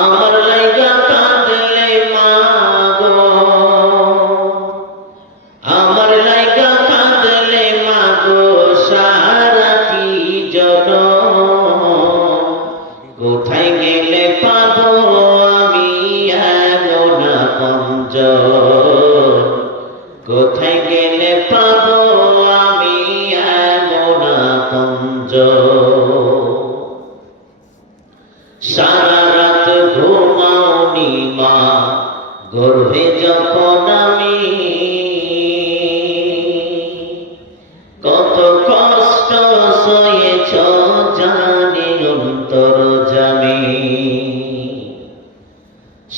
আমার লাইগা কাঁদলে মা গো, আমার লাইগা কাঁদলে মা গো সারাটি জনম। কোথায় গেলে পাবো আমি এমন আপনজন, কোথায় গেলে পাবো আমি এমন আপনজন। সারা রাত ঘুমাওনি মা গর্ভে যখন আমি, কত কষ্ট সয়েছ জানি অন্তর্যামী।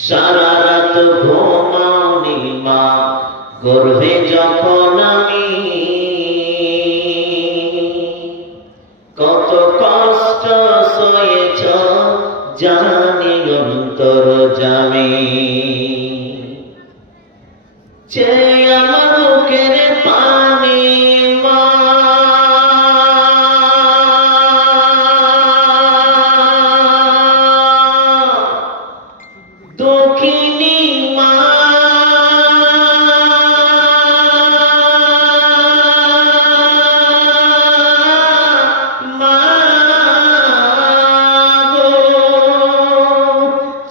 সারা রাত ঘুমাওনি মা গর্ভে যখন আমি, কত কষ্ট সয়েছ জানি অন্তর্যামী। যে আমার বুকের পানি মা, দক্ষিণী মা,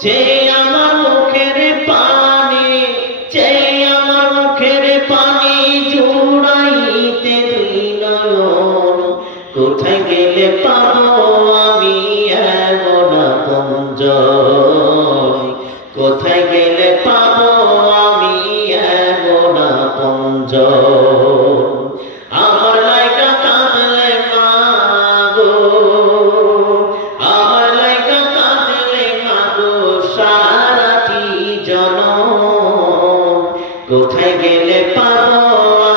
যে আমার মুখের পানি, যে আমার মুখের পানি জুড়াইতে দুই নয়ন। কোথায় গেলে পাবো আমি এমন আপনজন, কোথায় গেলে পাবো আমি এমন আপনজন। আমার লাইগা কাঁদলে মা গো, আমার লাইগা কাঁদলে মা গো সারাটি জনম। কোথায় গেলে পাবো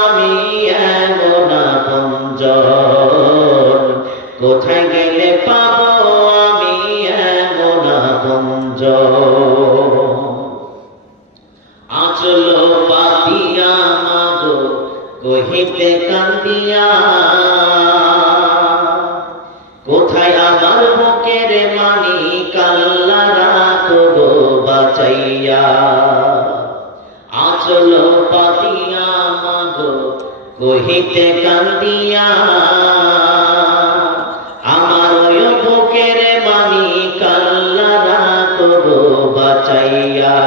আমি এমন আপনজন, কোথায় গেলে পাবো আমি এমন আপনজন। আঁচল পাতিয়া মা গো কহিতে কান্দিয়া, কোথায় আমার বুকের মানি কাল্লা রাখবো বাঁচাইয়া। আঁচল পাতিয়া মা গো কহিতে কান্দিয়া, আমার ওই বুকের মানি কাল্লা রাখবো বাঁচাইয়া।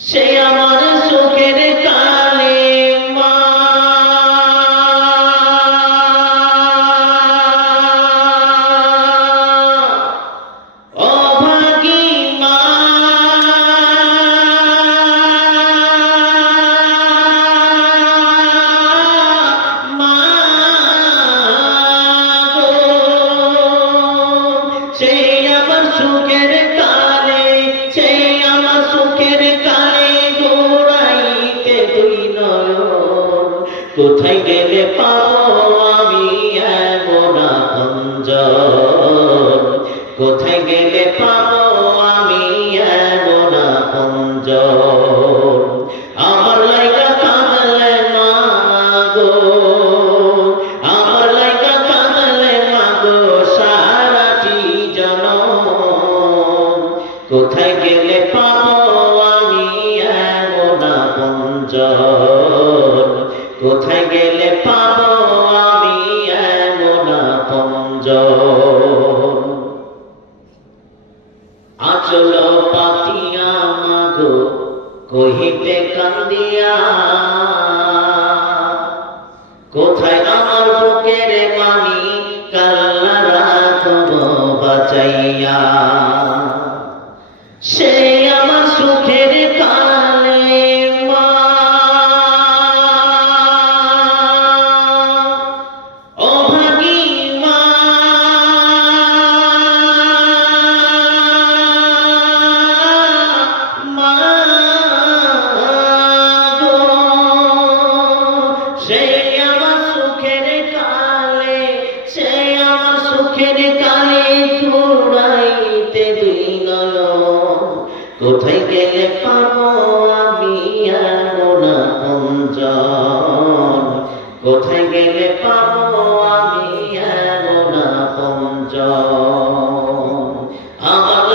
সে আমার সুখের কালে মা, অভাগী মা, মা গো। সে আমার সুখের কালে, সে আমার সুখের কালে গোড়াইতে দুই নয়ন। কোথায় গেলে পাবো আমি এমন আপনজন, কোথায় গেলে পাবো আমি এমন আপনজন। আমার লাইগা কাঁদলে মা গো, আমার লাইগা কাঁদলে মা গো সারাটি জনম। কোথায় গেলে পাবো আমি এমন আপনজন, কোথায় গেলে পাবো আমি এমন আপনজন। আঁচল পাতিয়া মা গো কহিতে কান্দিয়া, কোথায় আমার বুকের মানি কাল্লা রাখবো বাঁচাইয়া। সে আমার সুখের কালে মা, অভাগী মা, মা গো। সে আমার সুখের কালে, সে আমার সুখের কালে জুড়াইতে দুই নয়ন। কোথায় গেলে পাবো আমি এমন আপনজন, কোথায় গেলে পাবো আমি এমন আপনজন। আমার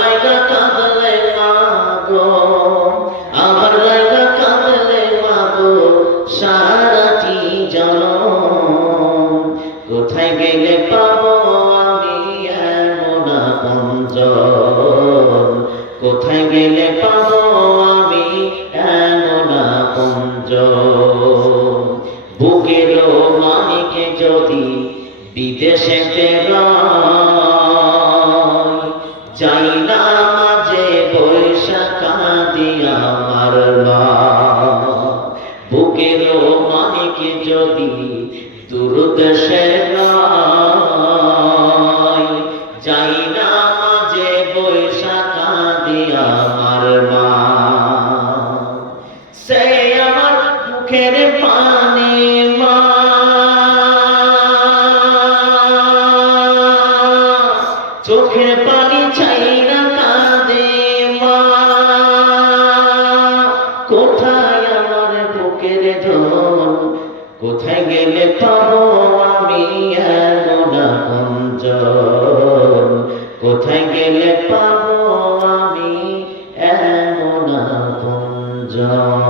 যাই না মাঝে বৈশাখা দিয়া আমার মা বুকের মানিকে যদি দুর্দশে নাই যাই না মাঝে বৈশাখা দিয়া আমার মা সে আমার মুখের পানি মা চোখের পানি চাই না কাঁদে মা কোথায় আমার বুকের ধন কোথায় গেলে পাবো আমি এমন আপনজন কোথায় গেলে পাবো আমি এমন আপনজন